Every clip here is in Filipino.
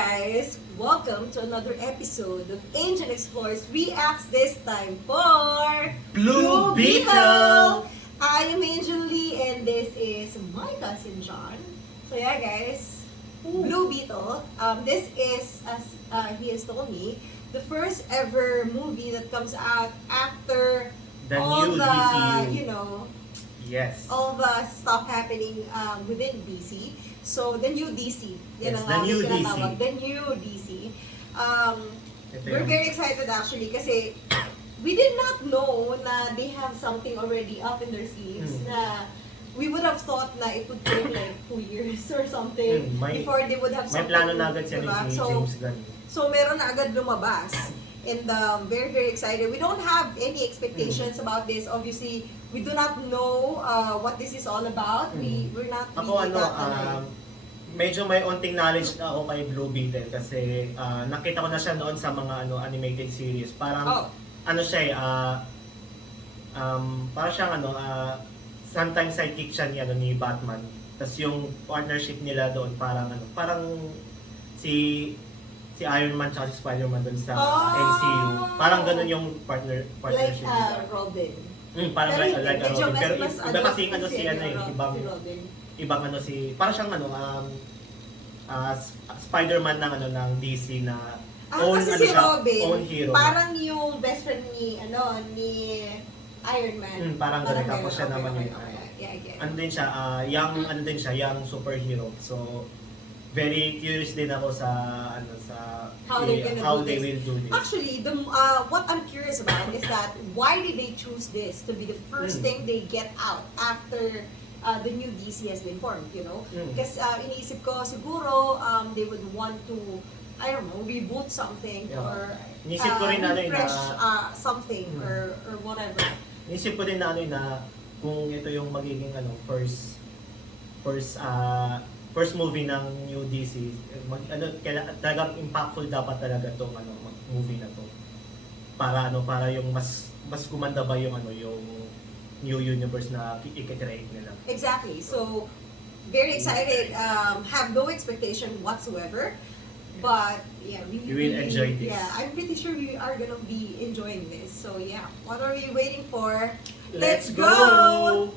guys! Welcome to another episode of Angel Explores Reacts, this time for Blue Beetle! I am Angel Lee and this is my cousin John. So yeah guys, Blue Beetle. This is, as he has told me, the first ever movie that comes out after The all new the, DCU. Yes. all the stuff happening within DC. So, the new DC. Yan Yes, ang the new aming DC. tinatawag. The new DC. Ito We're yung- very excited actually kasi we did not know na they have something already up in their sleeves na we would have thought na it would take like 2 years or something before they would have May something. plano na agad siya diba? ni James Gunn. So, meron na agad lumabas. And very, very excited. We don't have any expectations about this. Obviously, we do not know what this is all about. We're not Ako really medyo may onting knowledge na ako kay Blue Beetle kasi nakita ko na siya noon sa mga animated series. Parang siya parang siyang sometimes sidekick siya ni Batman. Tapos yung partnership nila doon parang si Iron Man at si Spider-Man doon sa MCU. Parang ganun yung partnership nila. Like Robin. Parang like a Robin. Pero mas iba kasi si Robin. ibang parang siyang Spider-Man ng DC na own kasi si Robin, own hero. parang yung best friend ni Iron Man. Parang ganun. Tapos siya naman yung Yeah, I get it. ano din siya, young superhero. So very curious din ako sa How they will do this. Actually, what I'm curious about is that why did they choose this to be the first thing they get out after the new DC has been formed, you know? Because iniisip ko siguro they would want to, I don't know, reboot something or Inisip ko rin refresh something or whatever. Inisip ko din na kung ito yung magiging first movie ng new DC, talagang impactful dapat talaga tong movie na to. Para yung mas gumanda ba yung yung new universe na i-create nila. Exactly. So very excited. Have no expectation whatsoever. But yeah, we will enjoy this. Yeah, I'm pretty sure we are gonna be enjoying this. So yeah, what are we waiting for? Let's go!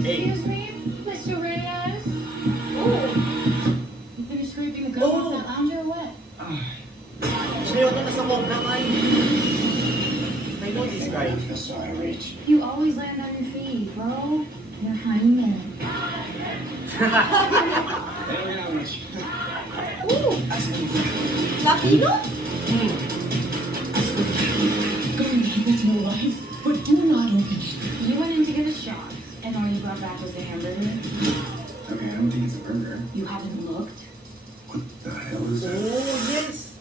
Hey. Excuse me, Mr. Reyes? Oh, You finished scraping the gum off that lounge or what? Siya yung nasa loob naman. I know this guy. You always land on your feet, bro. You're honeymoon. ooh, Latino? But do not open it. You went in to get a shot, and all you brought back was a hamburger. Okay, I don't think it's a burger. You haven't looked? What the hell is that? Oh, yes!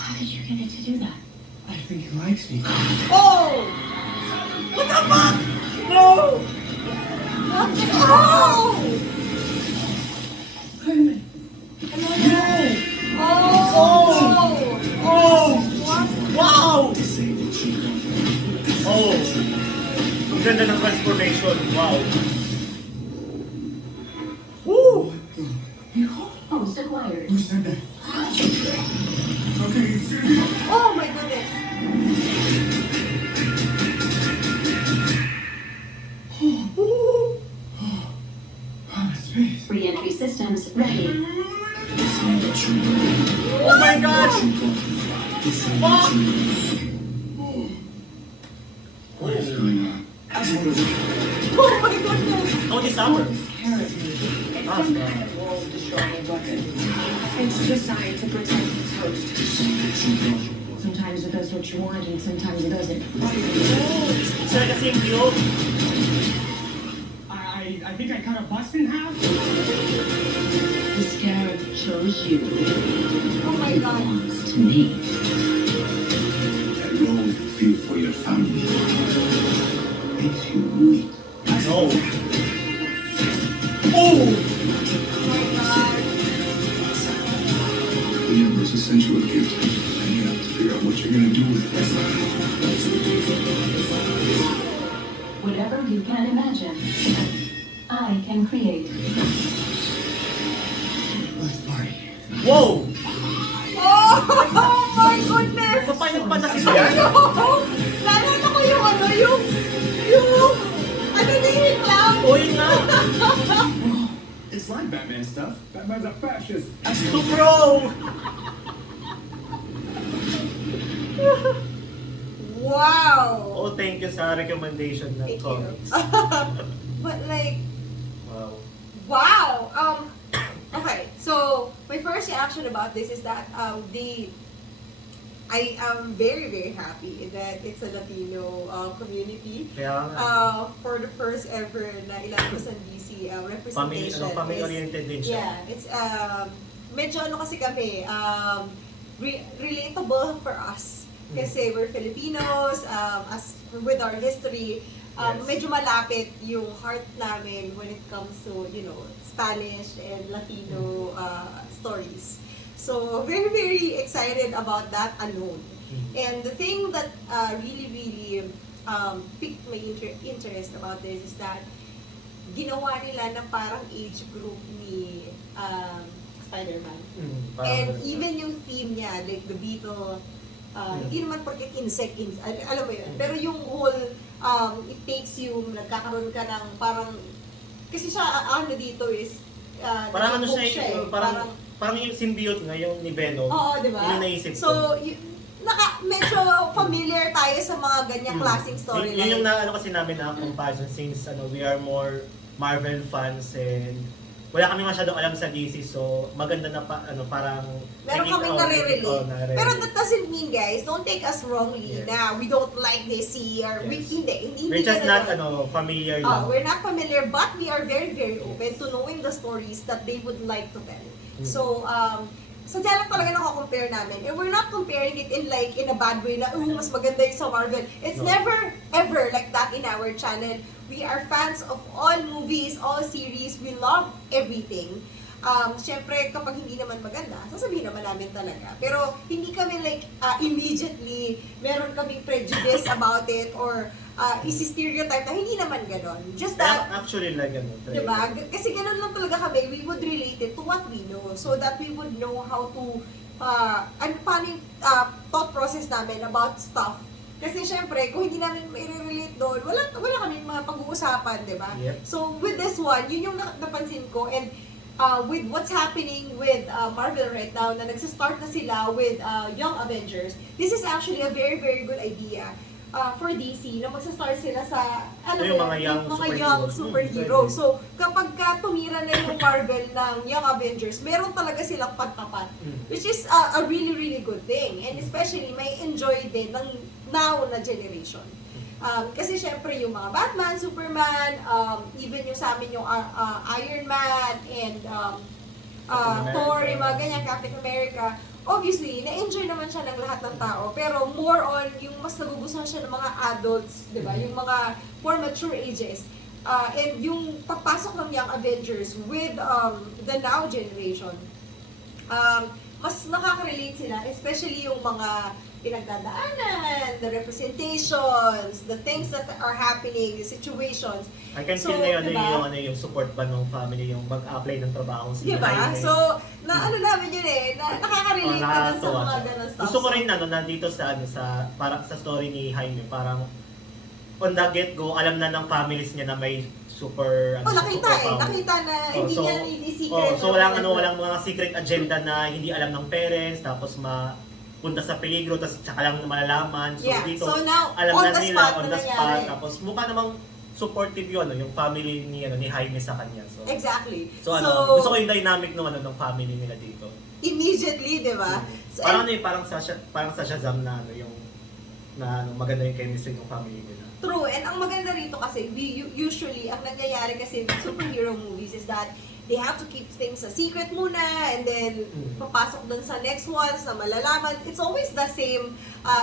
How did you get it to do that? I think he likes me. Oh! What the fuck? No! Oh! Herman. Oh! Oh! Wow! Oh! Ang ganda ng transformation. Wow! Woo! Host acquired. Who said that? Okay, it's gonna be. Oh my goodness! Space. Re-entry systems ready. Oh my gosh! Fuck! What is going on? Oh my goodness! How this hour? It's some kind of world-destroying weapon. It's designed to protect its host. Sometimes it does what you want, and sometimes it doesn't. It's like the same deal. I think I cut a bust in half. The scarab chose you. Oh my god! Belongs to me. That role you feel for your family makes you weak. No. Oh! Oh my god! The universe has sent you a gift, and you have to figure out what you're gonna do with it. Whatever you can imagine, I can create. Wow! Oh my goodness! Sa Final Fantasy ba yan? Naalala ko yung ano na yung clown? Uy nga! It's like Batman stuff. Batman's a fascist. Super wrong! Wow! Oh, thank you sa recommendation ng Thank you. comics. But like, Wow. wow! Okay, so my first reaction about this is that I am very, very happy that it's a Latino community. Kaya nga. For the first ever na ilabas ng DC representation. Family-oriented din siya. Yeah, it's medyo ano kasi kami, relatable for us. Kasi we're Filipinos, as with our history, Yes. medyo malapit yung heart namin when it comes to, Spanish and Latino stories. So, very, very excited about that alone. And the thing that really, really piqued my interest about this is that ginawa nila na parang age group ni Spider-Man. And even yung theme niya, like the Beetle, hindi naman porque insect, alam mo yun. Pero yung whole, it takes you, nagkakaroon ka ng parang, kasi siya, ano dito is, Parang ano nag-book siya, eh. parang yung symbiote nga, yung ni Venom. Oo, di ba? Yun yung naisip ko. So, medyo familiar tayo sa mga ganyang klaseng storyline. Yun yung na, kasi namin na comparison since we are more Marvel fans and wala kami masyadong alam sa DC, so maganda na parang Meron kaming nare-relate. nare-relate. Pero that doesn't mean, guys, don't take us wrongly Yes. na we don't like DC or Yes. hindi We're just not ganun. familiar lang. We're not familiar, but we are very, very open to knowing the stories that they would like to tell. So, sadya lang talaga nako-compare namin. And we're not comparing it in a bad way na, mas maganda yung sa Marvel. It's No. never, ever like that in our channel. We are fans of all movies, all series. We love everything. Siyempre, kapag hindi naman maganda, sasabihin naman namin talaga. Pero, hindi kami immediately, meron kaming prejudice about it or isi-stereotype na hindi naman ganon. Just that, Actually, like diba? Kasi ganun lang talaga kami. We would relate it to what we know so that we would know how to paano yung thought process namin about stuff. Kasi syempre, kung hindi namin i-relate doon, wala kami mga pag-uusapan, di ba? Yep. So, with this one, yun yung napansin ko. And with what's happening with Marvel right now, na nagsistart na sila with Young Avengers, this is actually a very, very good idea for DC na magsastart sila sa yung mga young superheroes. So, kapag tumira na yung Marvel ng Young Avengers, meron talaga silang pagtapat. Which is a really, really good thing. And especially, may enjoy din ng now na generation. Kasi syempre yung mga Batman, Superman, even yung sa amin yung Iron Man and Thor, yung mga ganyan, Captain America, obviously, na-enjoy naman siya ng lahat ng tao. Pero more on, yung mas nagugustuhan siya ng mga adults, di ba? Yung mga more mature ages. And yung pagpasok ng Young Avengers with the now generation, mas nakaka-relate sila, especially yung mga pinagdadaanan, the representations, the things that are happening, the situations. I can So, feel na yun, diba? yung support ba ng family, yung mag-apply ng trabaho sila. Diba? So, namin yun nakaka-relate ka sa mga ganun stuff. Gusto ko rin nandito sa parang sa story ni Jaime, parang on the get-go, alam na ng families niya na may super nakita na hindi niya secret. So walang mga secret agenda na hindi alam ng parents, tapos punta sa peligro, tapos tsaka lang malalaman. So dito, so now, alam on na the nila, spot on na the spot, nangyari. tapos mukha namang supportive yun, yung family ni Jaime sa kanya. So, Exactly. So, gusto ko yung dynamic ng family nila dito. Immediately, di ba? So, Parang sa Shazam na maganda yung chemistry ng family nila. True. And ang maganda rito kasi, usually, ang nangyayari kasi with superhero movies is that they have to keep things a secret muna and then papasok dun sa next ones na malalaman. It's always the same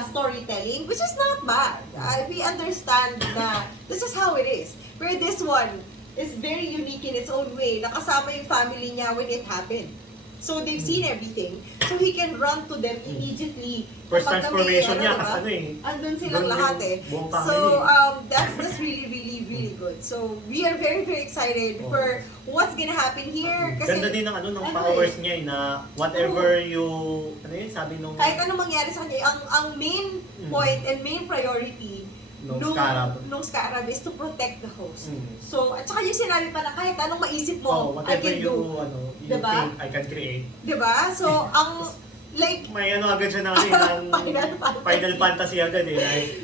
storytelling, which is not bad. We understand na this is how it is. Pero this one is very unique in its own way. Nakasama yung family niya when it happened. So they've seen everything. So he can run to them immediately. First Kapag transformation niya, diba? kasi Andun silang lahat eh. buong So family. that's really, really, really good. So we are very, very excited for what's gonna happen here. Kasi, Ganda din ng ng powers niya na whatever you, sabi nung... kahit anong mangyari sa kanya, ang main point and main priority nung Scarab is to protect the host. So, at saka yung sinabi pa na kahit anong maisip mo, I whatever can you, do. you think I can create. Diba? So, ang like, may agad siya ng Final Fantasy agad eh.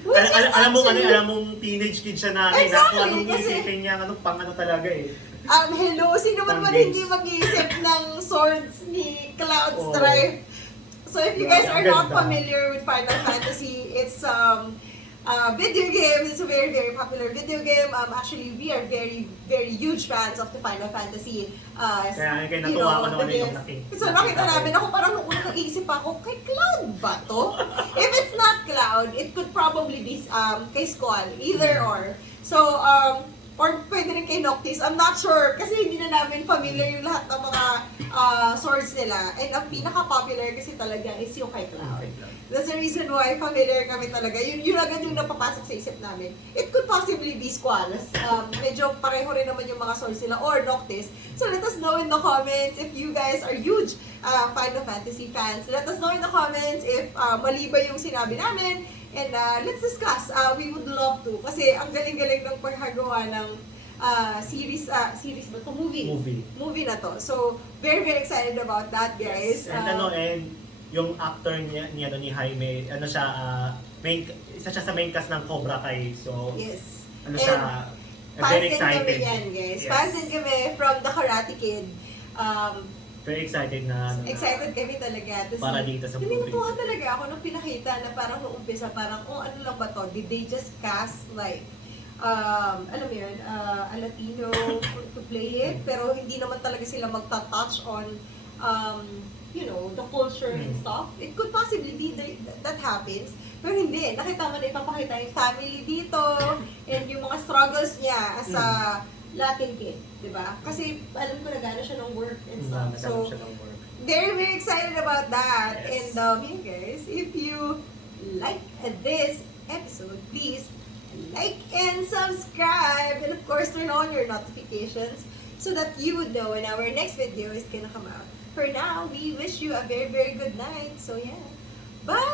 Which is Alam mo actually- alam mong teenage kid siya na Exactly, kung anong kasi- isipin niya, pang talaga eh. hello, sino man Pang hindi games. mag-iisip ng swords ni Cloud Oh. Strife. So if you Yeah, guys are ang not ganda. familiar with Final Fantasy, it's video game. It's a very, very popular video game. Actually, we are very, very huge fans of the Final Fantasy. Kaya natuwa ako naman yung So nakita namin ako, parang nung unang nag-iisip ako, kay Cloud ba to? If it's not Cloud, it could probably be kay Squall, either or. So, or pwede rin kay Noctis. I'm not sure kasi hindi na namin familiar yung lahat ng mga swords nila. And ang pinaka-popular kasi talaga is yung kay Cloud. That's the reason why familiar kami talaga. Yun agad yung napapasok sa isip namin. It could possibly be Squall. Medyo pareho rin naman yung mga swords nila or Noctis. So let us know in the comments if you guys are huge Final Fantasy fans. Let us know in the comments if mali ba yung sinabi namin. And let's discuss. We would love to. Kasi ang galing-galing ng paghagawa ng series ba to? Movie na to. So, very, very excited about that, guys. Yes. And yung actor niya ni Jaime, isa siya sa main cast ng Cobra Kai. So, yes. siya, Fans very din excited. kami yan, guys. Yes. Fans din kami from The Karate Kid. Very excited na Excited kami talaga. para dito sa Hindi movie. natuwa talaga ako nung pinakita na parang nung umpisa, parang, ano lang ba to? Did they just cast like, alam mo yun, a Latino to play it? Pero hindi naman talaga sila magta-touch on, you know, the culture and stuff. It could possibly be that happens. Pero hindi. Nakita mo na ipapakita yung family dito and yung mga struggles niya as a Latin kid, di ba? Kasi alam ko na gano'n siya ng work and stuff. So, very, very excited about that. Yes. And yeah, guys, if you like this episode, please like and subscribe. And of course, turn on your notifications so that you would know when our next video is gonna come out. For now, we wish you a very, very good night. So yeah, bye!